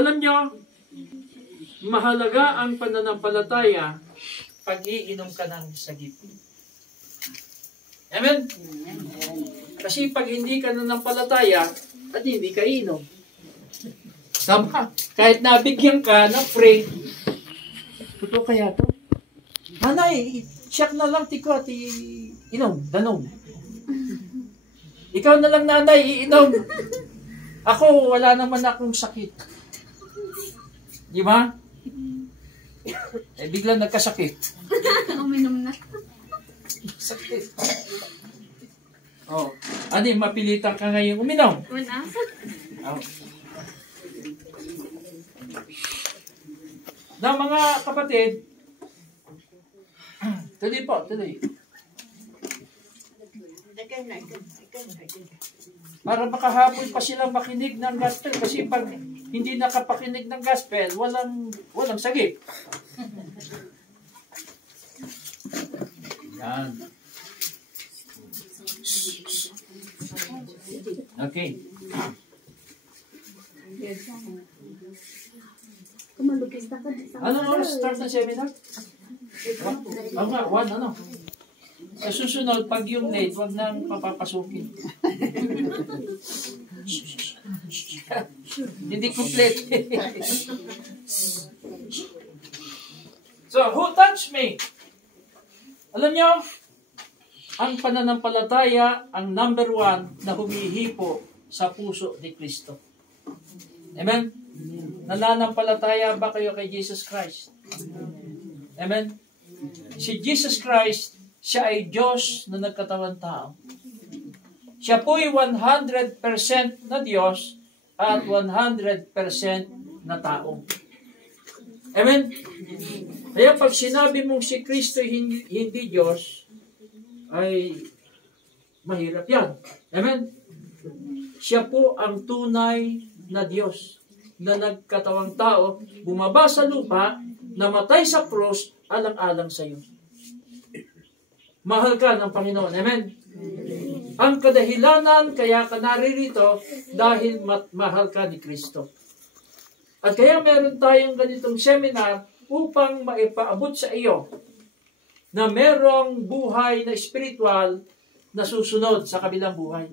Alam nyo, mahalaga ang pananampalataya pag iinom ka ng sagip. Amen? Kasi pag hindi ka nanampalataya, at hindi ka inom. Tama. Kahit nabigyan ka ng pray, totoo kaya to? Hanay, siyak na lang tiko at inom, danom. Ikaw na lang nanay, iinom. Ako, wala naman akong sakit. Di ba? Biglang nagkasakit. Uminom na. Sakit. Oh, ani, mapilitan ka ngayon uminom. Wala. Oh. Na mga kapatid, tuloy po, tuloy. Para makahapon pa silang makinig ng gospel kasi pag hindi nakapakinig ng gospel, walang sagip. Yan. Okay. Anong oras start ng seminar? Oo nga, 1 ano? Sa susunod, pag yung late, huwag nang papapasukin. Hindi complete. So, who touched me? Alam nyo, ang pananampalataya ang number 1 na humihipo sa puso ni Kristo. Amen? Nananampalataya ba kayo kay Jesus Christ? Amen? Si Jesus Christ, siya ay Diyos na nagkatawang tao. Siya po'y 100% na Diyos at 100% na tao. Amen? Kaya pag sinabi mong si Kristo hindi Diyos, ay mahirap yan. Amen? Siya po ang tunay na Diyos na nagkatawang tao, bumaba sa lupa, namatay sa krus, alang-alang sa iyo. Mahal ka ng Panginoon. Amen? Ang kadahilanan kaya ka naririto dahil mahal ka ni Kristo. At kaya meron tayong ganitong seminar upang maipaabot sa iyo na merong buhay na spiritual na susunod sa kabilang buhay.